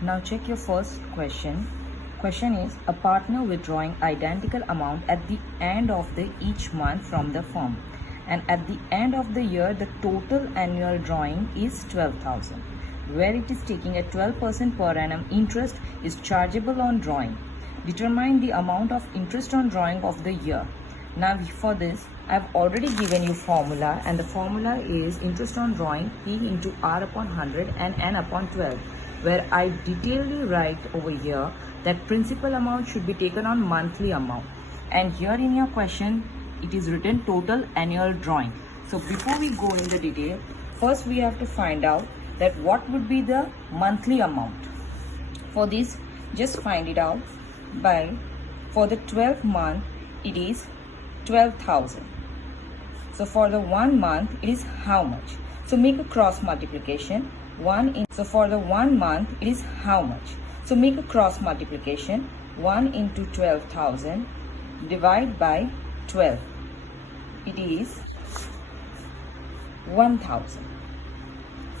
Now check your first question. Question is, a partner withdrawing identical amount at the end of the each month from the firm, and at the end of the year the total annual drawing is 12,000, where it is taking a 12% per annum interest is chargeable on drawing. Determine the amount of interest on drawing of the year. Now for this I have already given you formula, and the formula is interest on drawing P into R upon 100 and N upon 12, where I detailedly write over here that principal amount should be taken on monthly amount, and here in your question it is written total annual drawing. So before we go in the detail, first we have to find out that what would be the monthly amount. For this, just find it out by, for the 12th month it is 12,000. So for the 1 month it is how much? So make a cross multiplication. So for the 1 month it is how much? So make a cross multiplication. 1 into 12,000 divide by 12. It is 1,000.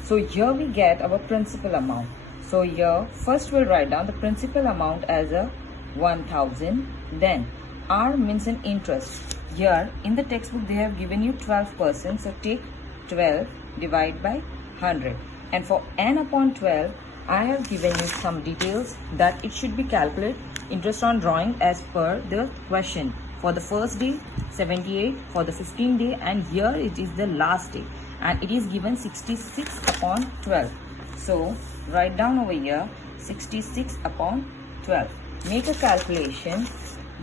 So here we get our principal amount. So here first we'll write down the principal amount as a 1,000. Then R means an interest. Here in the textbook they have given you 12%. So take 12 divide by 100. And for N upon 12, I have given you some details that it should be calculated interest on drawing as per the question. For the first day 78, for the 15th day, and here it is the last day, and it is given 66 upon 12. So write down over here 66 upon 12. Make a calculation.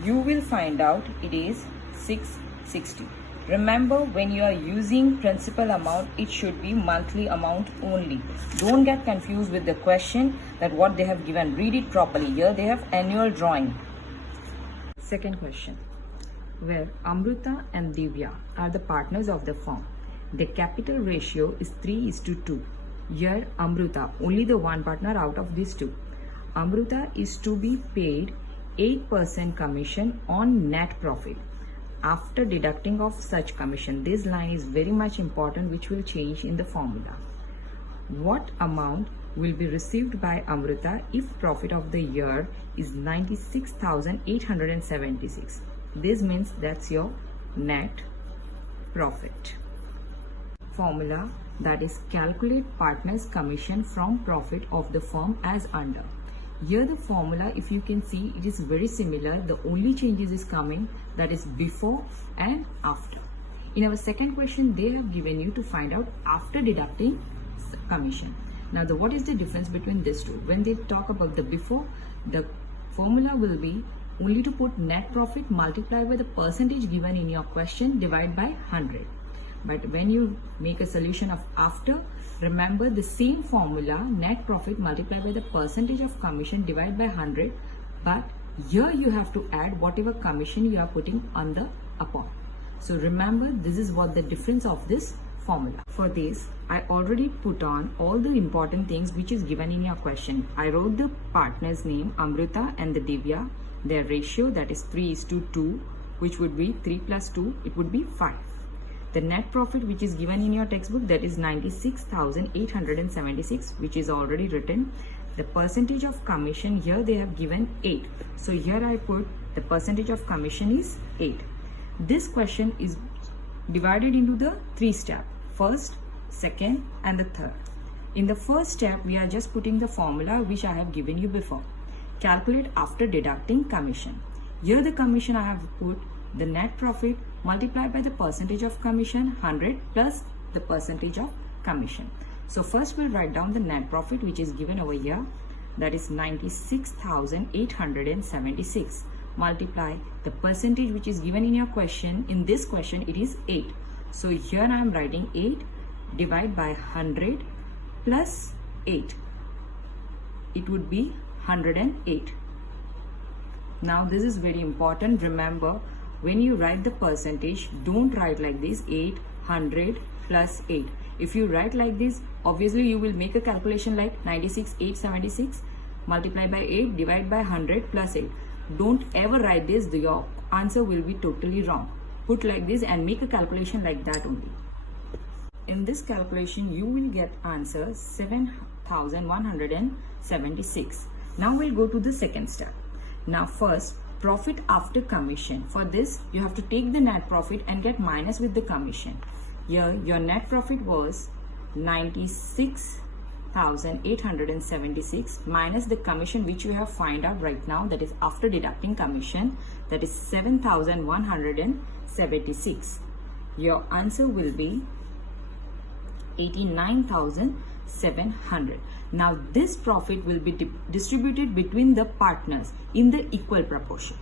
You will find out it is 660. Remember, when you are using principal amount, it should be monthly amount only. Don't get confused with the question that what they have given. Read it properly. Here they have annual drawing. Second question, where Amruta and Divya are the partners of the firm. The capital ratio is 3:2. Here Amruta, only the one partner out of these two. Amruta is to be paid 8% commission on net profit after deducting of such commission. This line is very much important, which will change in the formula. What amount will be received by Amruta if profit of the year is 96,876? This means that's your net profit. Formula, that is calculate partners commission from profit of the firm as under. Here the formula, if you can see, it is very similar. The only changes is coming, that is before and after. In our second question, they have given you to find out after deducting commission. Now what is the difference between these two? When they talk about the before, the formula will be only to put net profit multiplied by the percentage given in your question divide by 100. But when you make a solution of after, remember the same formula, net profit multiplied by the percentage of commission divided by 100, but here you have to add whatever commission you are putting on the upon. So remember, this is what the difference of this formula. For this, I already put on all the important things which is given in your question. I wrote the partner's name, Amruta and the Divya, their ratio, that is 3:2, which would be 3 plus 2, it would be 5. The net profit which is given in your textbook, that is 96,876, which is already written. The percentage of commission, here they have given 8. So here I put the percentage of commission is 8. This question is divided into the 3 steps. First, second and the third. In the first step, we are just putting the formula which I have given you before. Calculate after deducting commission. Here the commission I have put the net profit multiplied by the percentage of commission 100 plus the percentage of commission. So first we'll write down the net profit which is given over here, that is 96,876, multiply the percentage which is given in your question. In this question it is 8. So here I am writing 8 divide by 100 plus 8. It would be 108. Now this is very important. Remember, when you write the percentage, don't write like this 800 plus 8. If you write like this, obviously you will make a calculation like 96,876 multiply by 8 divide by 100 plus 8. Don't ever write this, your answer will be totally wrong. Put like this and make a calculation like that only. In this calculation you will get answer 54,176. Now we'll go to the second step. Now first, profit after commission. For this, you have to take the net profit and get minus with the commission. Here, your net profit was 96,876 minus the commission which you have find out right now, that is after deducting commission, that is 7,176. Your answer will be 89,700. Now this profit will be distributed between the partners in the equal proportion.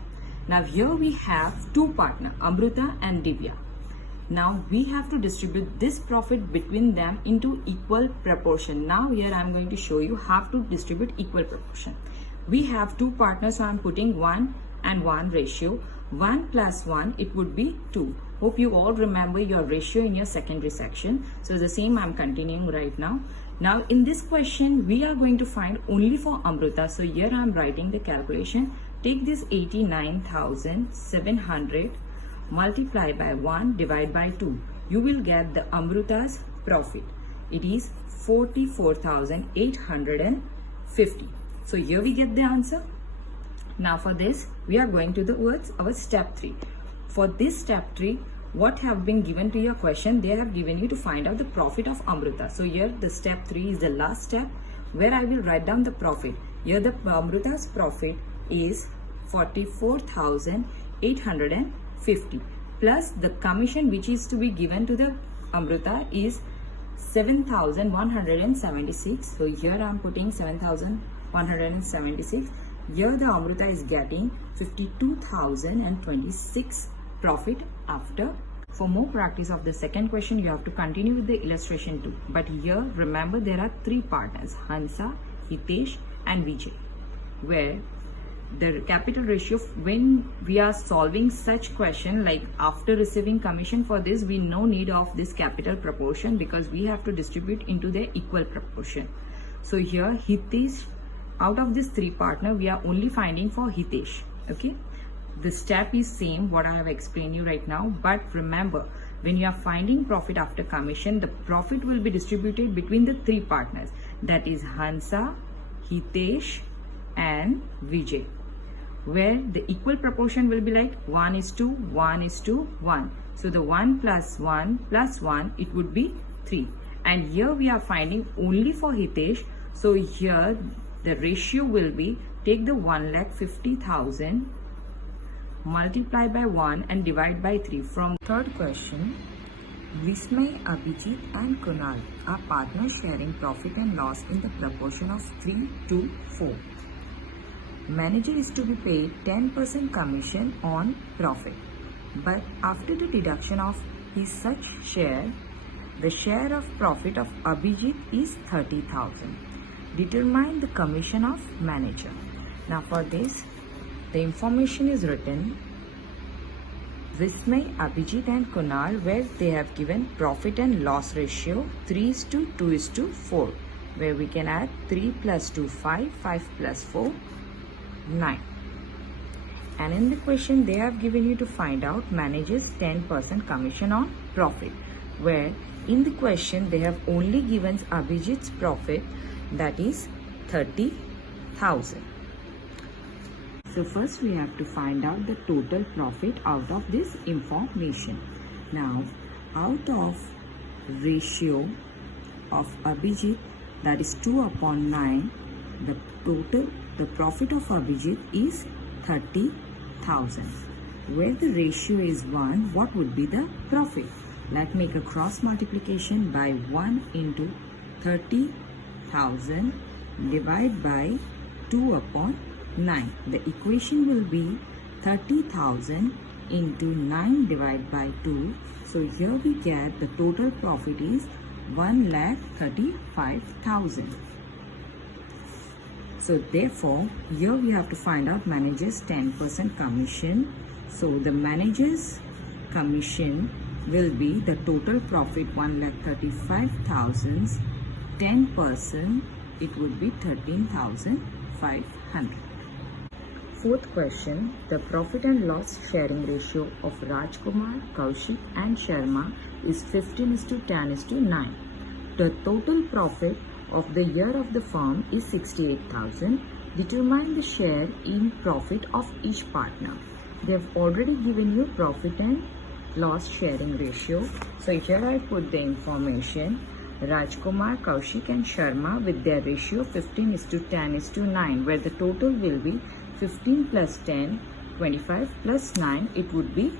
Now here we have two partners, Amruta and Divya. Now we have to distribute this profit between them into equal proportion. Now here I am going to show you how to distribute equal proportion. We have two partners, so I am putting 1 and 1 ratio. 1 plus 1, it would be 2. Hope you all remember your ratio in your secondary section. So the same I am continuing right now. Now in this question, we are going to find only for Amruta. So here I am writing the calculation. Take this 89,700 multiply by 1 divide by 2. You will get the Amruta's profit. It is 44,850. So here we get the answer. Now for this, we are going towards our step 3. For this step 3, what have been given to your question, they have given you to find out the profit of Amruta. So here the step 3 is the last step where I will write down the profit. Here the Amruta's profit is 44,850 plus the commission which is to be given to the Amruta is 7,176. So here I am putting 7,176. Here the Amruta is getting 52,026 profit after. For more practice of the second question, you have to continue with the illustration too. But here remember there are three partners, Hansa, Hitesh and Vijay, where the capital ratio, when we are solving such question like after receiving commission, for this we no need of this capital proportion because we have to distribute into the equal proportion. So here Hitesh, out of this three partner, we are only finding for Hitesh. Okay, the step is same what I have explained you right now, but remember when you are finding profit after commission, the profit will be distributed between the three partners, that is Hansa, Hitesh and Vijay, where the equal proportion will be like 1:1:1. So the 1 plus 1 plus 1, it would be 3. And here we are finding only for Hitesh. So here the ratio will be, take the 1,50,000 multiply by 1 and divide by 3. From third question, Vismay, Abhijit and Kunal are partners sharing profit and loss in the proportion of 3:4. Manager is to be paid 10% commission on profit, but after the deduction of his such share, the share of profit of Abhijit is 30,000. Determine the commission of manager. Now for this, the information is written Vismay, Abhijit and Kunal, where they have given profit and loss ratio 3:2:4, where we can add 3 plus 2, 5, 5 plus 4, 9. And in the question they have given you to find out manager's 10% commission on profit, where in the question they have only given Abhijit's profit, that is 30,000. So first we have to find out the total profit out of this information. Now out of ratio of Abhijit, that is 2/9, the profit of Abhijit is 30,000. Where the ratio is 1, what would be the profit? Let's make a cross multiplication by 1 into 30,000 divide by 2/9. The equation will be 30,000 into 9 divided by 2. So here we get the total profit is 1,35,000. So therefore, here we have to find out manager's 10% commission. So the manager's commission will be the total profit 1,35,000. 10%, it would be 13,500. Fourth question, the profit and loss sharing ratio of Rajkumar, Kaushik and Sharma is 15:10:9. The total profit of the year of the firm is 68,000. Determine the share in profit of each partner. They have already given you profit and loss sharing ratio. So here I put the information. Rajkumar, Kaushik and Sharma with their ratio 15:10:9, where the total will be 15 plus 10, 25 plus 9, it would be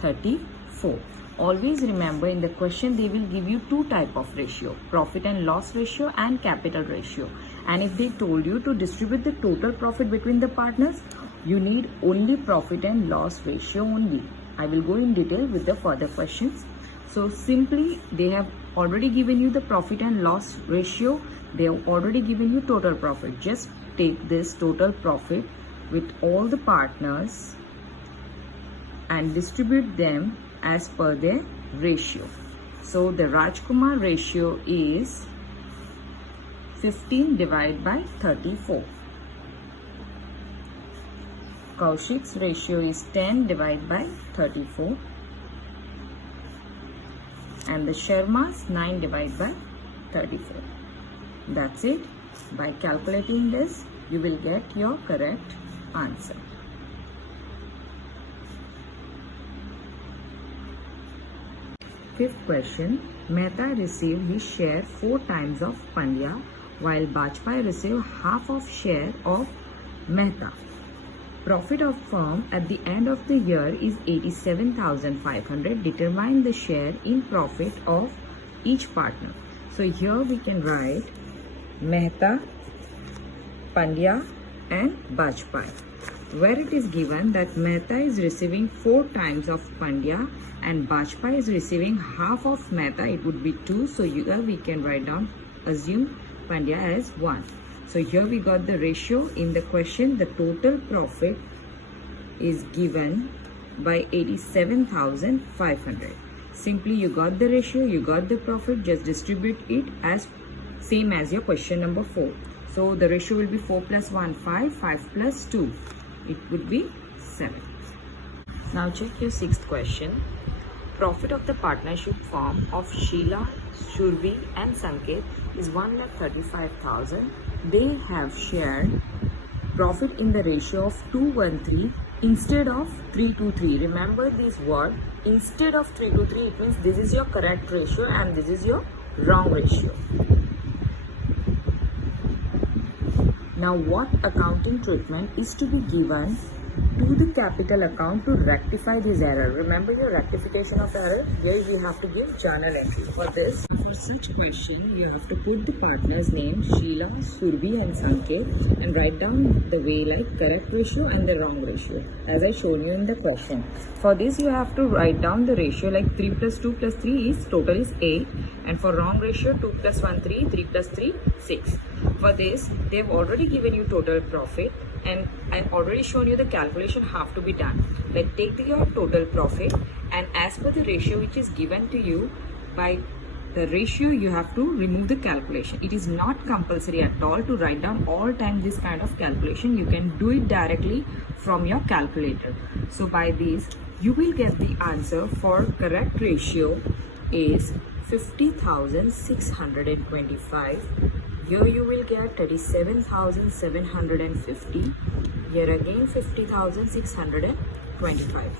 34. Always remember, in the question they will give you two type of ratio, profit and loss ratio and capital ratio. And if they told you to distribute the total profit between the partners, you need only profit and loss ratio only. I will go in detail with the further questions. So simply they have already given you the profit and loss ratio. They have already given you total profit. Just take this total profit with all the partners and distribute them as per their ratio. So the Rajkumar ratio is 15 divided by 34. Kaushik's ratio is 10 divided by 34. And the Sharma's 9 divided by 34. That's it. By calculating this, you will get your correct answer. Fifth question. Mehta received his share 4 times of Pandya, while Bajpai received half of share of Mehta. Profit of firm at the end of the year is 87,500. Determine the share in profit of each partner. So here we can write Mehta, Pandya and Bajpai, where it is given that Mehta is receiving 4 times of Pandya and Bajpai is receiving half of Mehta. It would be 2. So here we can write down, assume Pandya as 1. So here we got the ratio. In the question, the total profit is given by 87,500. Simply you got the ratio, you got the profit, just distribute it as same as your question number 4. So the ratio will be 4 plus 1, 5, 5 plus 2. It would be 7. Now check your 6th question. Profit of the partnership firm of Sheila, Shurvi and Sanket is 1,35,000. They have shared profit in the ratio of 2:1:3 instead of 3:3. Remember this word, instead of 3:3, it means this is your correct ratio and this is your wrong ratio. Now what accounting treatment is to be given to the capital account to rectify this error? Remember your rectification of error, here you have to give journal entry. For this, for such question, you have to put the partner's name Sheila, Surbi and Sanket and write down the way like correct ratio and the wrong ratio as I showed you in the question. For this you have to write down the ratio like 3 plus 2 plus 3 is total is 8, and for wrong ratio 2 plus 1 3, 3 plus 3 6. For this they have already given you total profit and I've already shown you the calculation have to be done. Like take your total profit and as per the ratio which is given to you, by the ratio you have to remove the calculation. It is not compulsory at all to write down all time this kind of calculation. You can do it directly from your calculator. So by this you will get the answer for correct ratio is 50,625. Here you will get 37,750. Here again 50,625.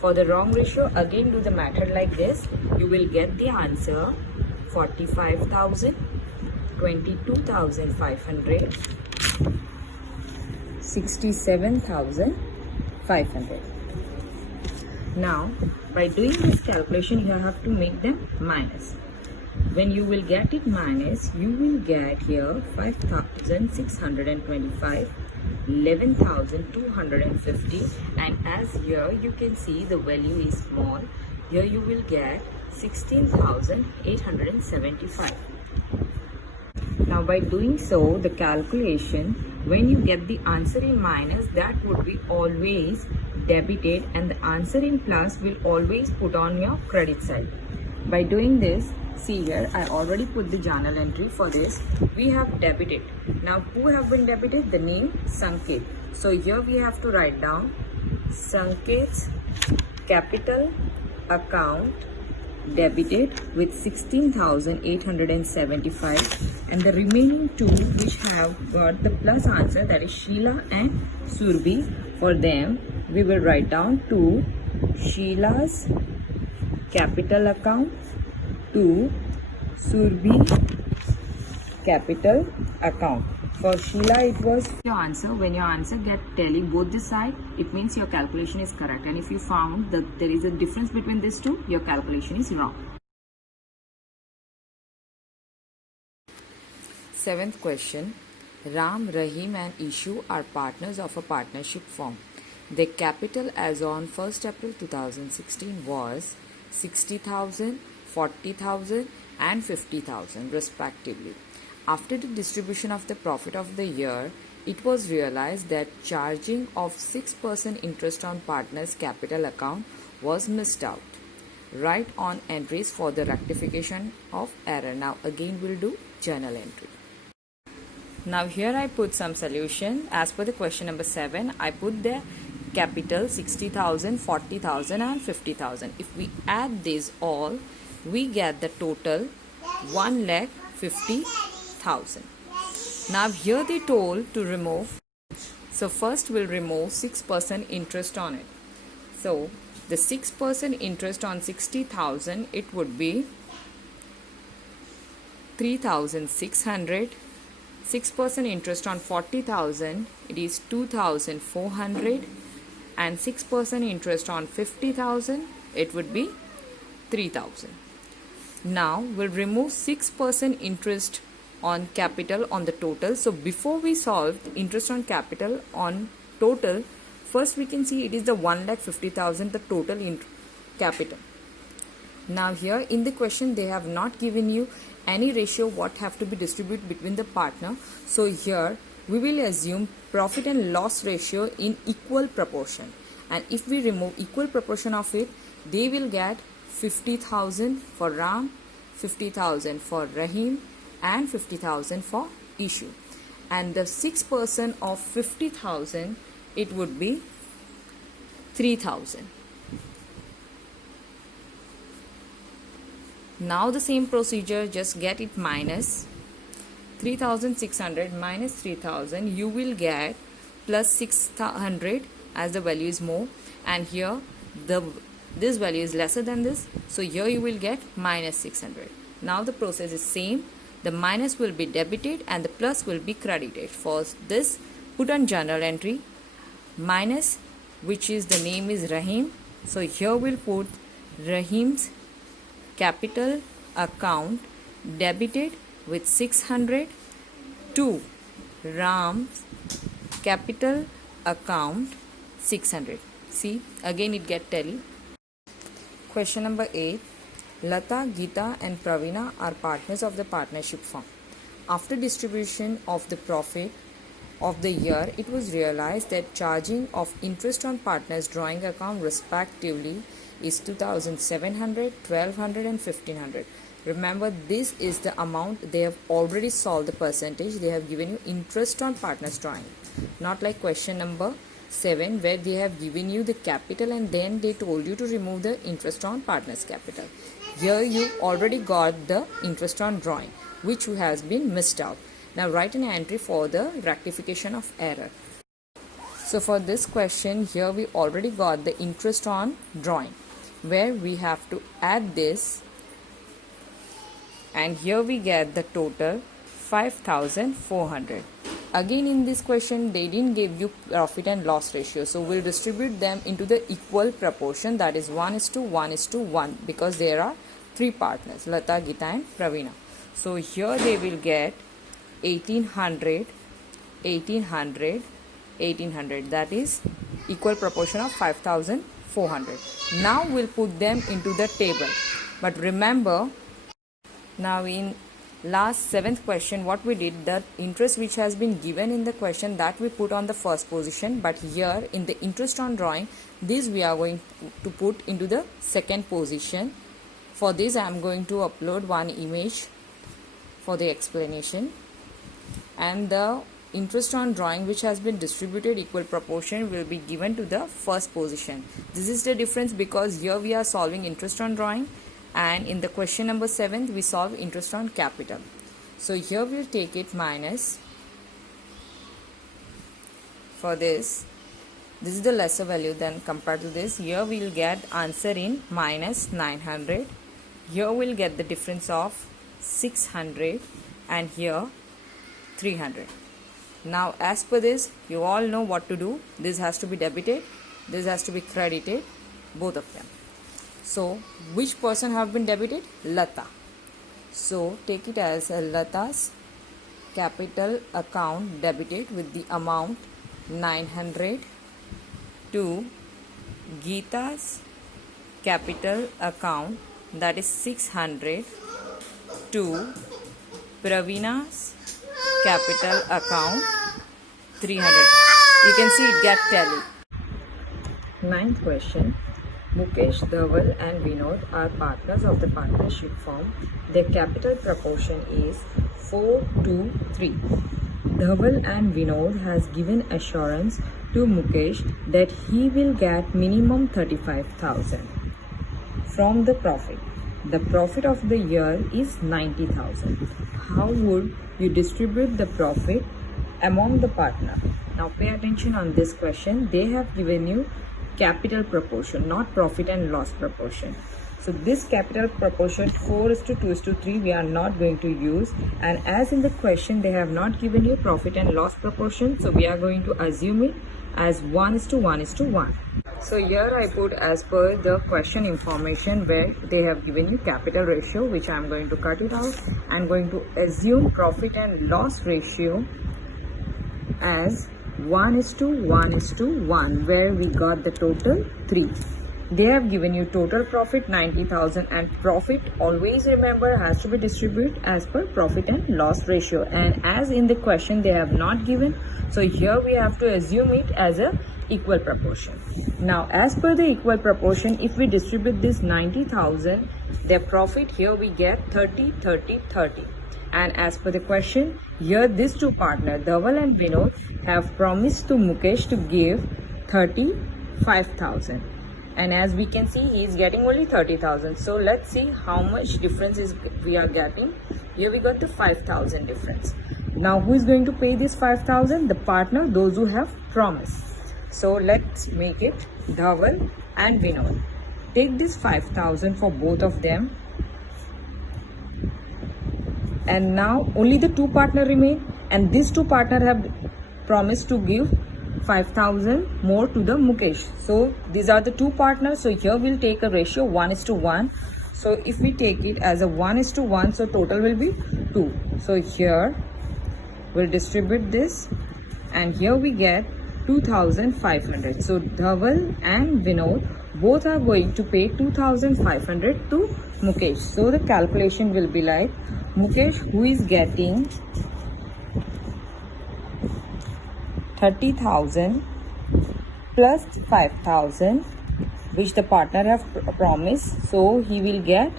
For the wrong ratio, again do the method like this. You will get the answer 45,000, 22,500, 67,500. Now, by doing this calculation, you have to make them minus. When you will get it minus, you will get here 5,625, 11,250, and as here you can see the value is small, here you will get 16,875. Now by doing so, the calculation, when you get the answer in minus, that would be always debited and the answer in plus will always put on your credit side. By doing this, see here, I already put the journal entry for this. We have debited. Now who have been debited? The name Sanket. So here we have to write down Sanket's capital account debited with 16,875, and the remaining two which have got the plus answer, that is Sheila and Surbi, for them we will write down to Sheila's capital account, to Surbi capital account. For Sheila it was your answer. When your answer get tally both the side, it means your calculation is correct, and if you found that there is a difference between these two, your calculation is wrong. Seventh question. Ram, Rahim and Ishu are partners of a partnership firm. Their capital as on 1st April 2016 was 60,000, 40,000 and 50,000 respectively. After the distribution of the profit of the year, it was realized that charging of 6% interest on partners' capital account was missed out. Write on entries for the rectification of error. Now again we'll do journal entry. Now here I put some solution. As per the question number 7, I put the capital 60,000, 40,000 and 50,000. If we add these all, we get the total 1,50,000. Now here they told to remove. So first we'll remove 6% interest on it. So the 6% interest on 60,000, it would be 3,600. 6% interest on 40,000, it is 2,400, and 6% interest on 50,000, it would be 3,000. Now we'll remove 6% interest on capital on the total. So before we solve interest on capital on total, first we can see it is the 1,50,000 the total capital. Now here in the question they have not given you any ratio what have to be distributed between the partner. So here we will assume profit and loss ratio in equal proportion, and if we remove equal proportion of it, they will get 50,000 for Ram, 50,000 for Rahim and 50,000 for Ishu, and the 6% of 50,000, it would be 3,000. Now the same procedure, just get it minus 3,600 minus 3,000, you will get plus 600 as the value is more, and here this value is lesser than this, so here you will get minus 600. Now the process is same. The minus will be debited and the plus will be credited. For this, put on journal entry minus, which is the name is Rahim. So here we'll put Rahim's capital account debited with 600 to Ram's capital account 600. See, again it get tally. Question number 8. Lata, Geeta and Pravina are partners of the partnership firm. After distribution of the profit of the year, it was realized that charging of interest on partners' drawing account respectively is 2,700, 1,200 and 1,500. Remember, this is the amount they have already solved the percentage. They have given you interest on partners' drawing. Not like question number 7 where they have given you the capital and then they told you to remove the interest on partners' capital. Here you already got the interest on drawing, which has been missed out. Now write an entry for the rectification of error. So for this question, here we already got the interest on drawing, where we have to add this, and here we get the total 5,400. Again in this question they didn't give you profit and loss ratio, so we'll distribute them into the equal proportion, that is 1:1:1, because there are 3 partners, Lata, Geeta and Pravina. So here they will get 1,800, 1,800, 1,800, that is equal proportion of 5,400. Now we'll put them into the table. But remember, now in last 7th question what we did, the interest which has been given in the question, that we put on the first position, but here in the interest on drawing, this we are going to put into the second position. For this I am going to upload one image for the explanation, and the interest on drawing which has been distributed equal proportion will be given to the first position. This is the difference, because here we are solving interest on drawing And in the question number 7, we solve interest on capital. So here we'll take it minus. For this is the lesser value than compared to this. Here we will get answer in minus 900. Here we'll get the difference of 600 and here 300. Now as per this, you all know what to do. This has to be debited, this has to be credited, both of them. So which person have been debited? Lata. So take it as Lata's capital account debited with the amount 900 to Geeta's capital account, that is 600, to Praveena's capital account 300. You can see it get tally. Ninth question. Mukesh, Dhaval and Vinod are partners of the partnership firm. Their capital proportion is 4:3. Dhaval and Vinod has given assurance to Mukesh that he will get minimum 35,000 from the profit. The profit of the year is 90,000. How would you distribute the profit among the partner? Now pay attention on this question. They have given you capital proportion, not profit and loss proportion. So this capital proportion 4:2:3 we are not going to use, and as in the question they have not given you profit and loss proportion, so we are going to assume it as 1:1:1. So here I put as per the question information where they have given you capital ratio, which I am going to cut it out. I am going to assume profit and loss ratio as 1:1:1, where we got the total 3. They have given you total profit 90,000, and profit, always remember, has to be distributed as per profit and loss ratio. And as in the question they have not given, so here we have to assume it as a equal proportion. Now as per the equal proportion, if we distribute this 90,000, their profit here we get 30, 30, 30. And as per the question, here these two partners, Dhaval and Vinod, have promised to Mukesh to give 35,000. And as we can see, he is getting only 30,000. So let's see how much difference is we are getting. Here we got the 5,000 difference. Now who is going to pay this 5,000? The partner, those who have promised. So let's make it Dhaval and Vinod. Take this 5,000 for both of them. And now only the two partners remain, and these two partners have promised to give 5,000 more to the Mukesh. So these are the two partners. So here we'll take a ratio 1:1. So if we take it as a 1:1, so total will be 2. So here we'll distribute this, and here we get 2,500. So Dhaval and Vinod both are going to pay 2,500 to Mukesh. So the calculation will be like Mukesh, who is getting 30,000 plus 5,000, which the partner have promised, so he will get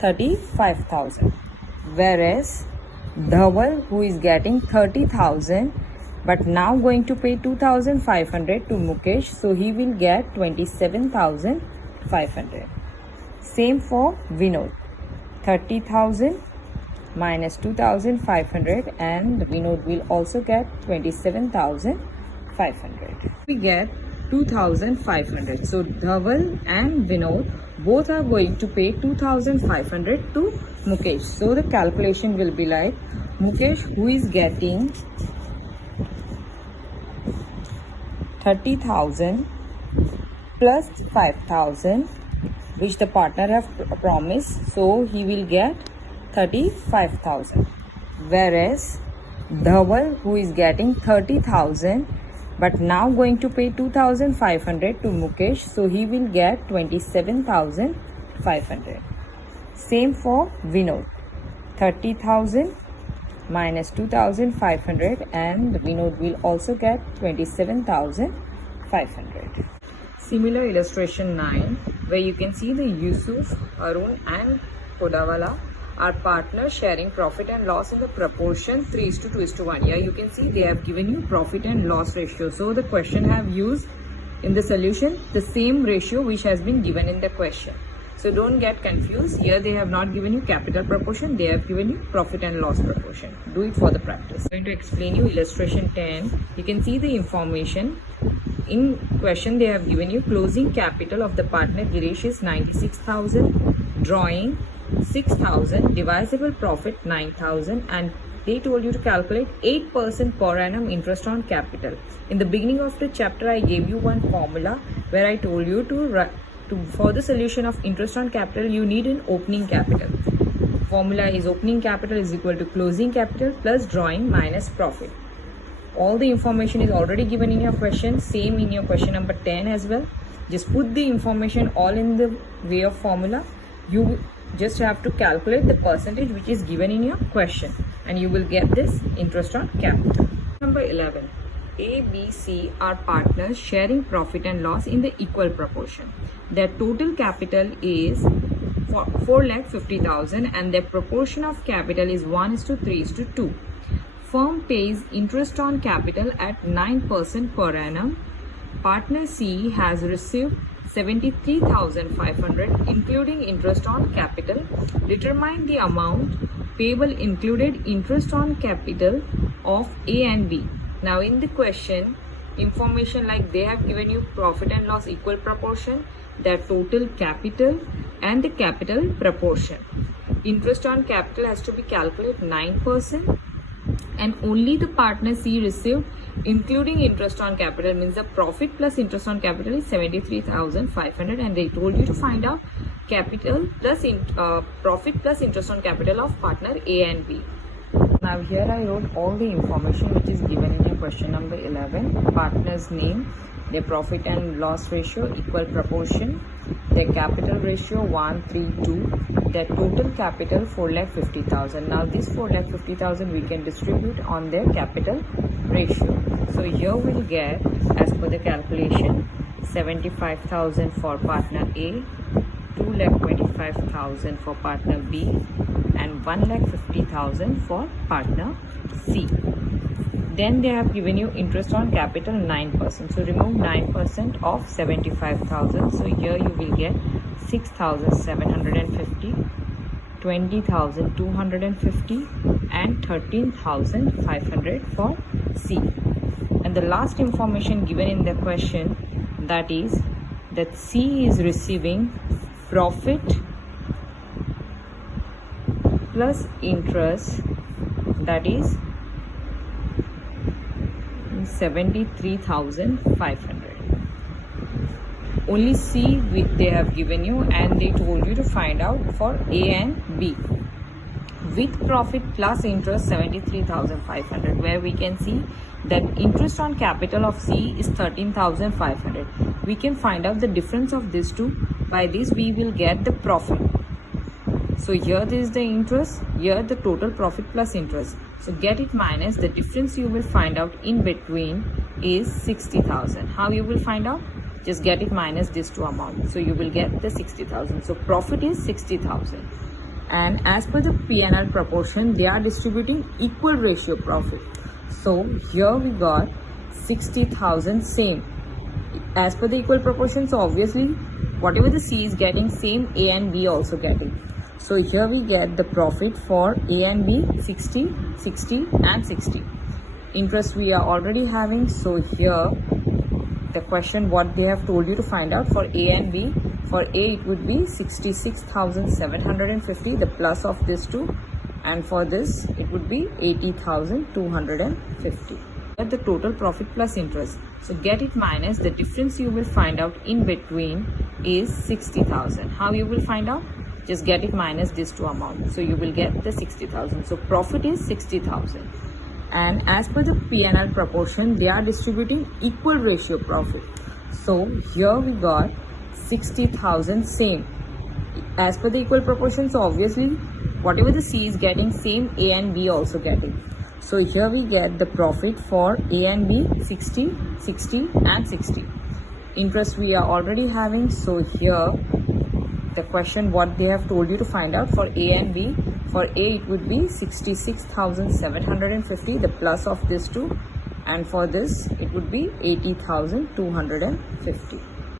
35,000. Whereas Dhaval, who is getting 30,000 but now going to pay 2,500 to Mukesh, so he will get 27,500. Same for Vinod, 30,000 minus 2,500, and Vinod will also get 27,500. We get 2,500. So Dhaval and Vinod both are going to pay 2,500 to Mukesh. So the calculation will be like Mukesh, who is getting 30,000 plus 5,000, which the partner have promised, so he will get 35,000. Whereas Dhaval, who is getting 30,000 but now going to pay 2,500 to Mukesh, so he will get 27,500. Same for Vinod, 30,000 minus 2,500, and Vinod will also get 27,500. Similar illustration 9, where you can see the Yusuf, Arun and Kodawala are partners sharing profit and loss in the proportion 3:2:1. Here you can see they have given you profit and loss ratio. So the question have used in the solution the same ratio which has been given in the question. So don't get confused. Here they have not given you capital proportion, they have given you profit and loss proportion. Do it for the practice. I'm going to explain you illustration 10. You can see the information. In question they have given you closing capital of the partner Girish is 96,000, drawing 6,000, divisible profit 9,000, and they told you to calculate 8% per annum interest on capital. In the beginning of the chapter I gave you one formula where I told you for the solution of interest on capital you need an opening capital. Formula is opening capital is equal to closing capital plus drawing minus profit. All the information is already given in your question, same in your question number 10 as well. Just put the information all in the way of formula. You just have to calculate the percentage which is given in your question and you will get this interest on capital. Number 11. A, B, C are partners sharing profit and loss in the equal proportion. Their total capital is 4,50,000 and their proportion of capital is 1:3:2. Firm pays interest on capital at 9% per annum. Partner C has received 73,500 including interest on capital. Determine the amount payable included interest on capital of A and B. Now in the question, information like they have given you profit and loss equal proportion, their total capital and the capital proportion. Interest on capital has to be calculated 9% and only the partner C received including interest on capital, means the profit plus interest on capital is 73,500 and they told you to find out capital plus profit plus interest on capital of partner A and B. Now here I wrote all the information which is given in your question number 11. Partner's name, their profit and loss ratio equal proportion, their capital ratio 1:3:2, their total capital 4,50,000. Now this 4,50,000 we can distribute on their capital ratio. So here we'll get, as per the calculation, 75,000 for partner A, 2,25,000 for partner B and 1,50,000 for partner C. Then they have given you interest on capital 9%. So remove 9% of 75,000. So here you will get 6,750, 20,250 and 13,500 for C. And the last information given in the question, that is that C is receiving profit plus interest, that is 73,500. Only C they have given you and they told you to find out for A and B. With profit plus interest 73,500, where we can see that interest on capital of C is 13,500. We can find out the difference of these two. By this we will get the profit. So here this is the interest, here the total profit plus interest. So get it minus the difference you will find out in between is 60,000. How you will find out? Just get it minus these two amounts. So you will get the 60,000. So profit is 60,000. And as per the P&L proportion, they are distributing equal ratio profit. So here we got 60,000 same. As per the equal proportion, so obviously whatever the C is getting, same A and B also getting. So here we get the profit for A and B 60, 60 and 60. Interest we are already having. So here the question what they have told you to find out for A and B. For A it would be 66,750, the plus of this two, and for this it would be 80,250. Get the total profit plus interest. So get it minus the difference you will find out in between is 60,000. How you will find out? Just get it minus these two amounts. So you will get the 60,000. So profit is 60,000. And as per the P&L proportion, they are distributing equal ratio profit. So here we got 60,000 same. As per the equal proportion, so obviously whatever the C is getting, same A and B also getting. So here we get the profit for A and B 60, 60 and 60. Interest we are already having. So here the question what they have told you to find out for A and B. For A it would be 66,750, the plus of this two, and for this it would be 80,250.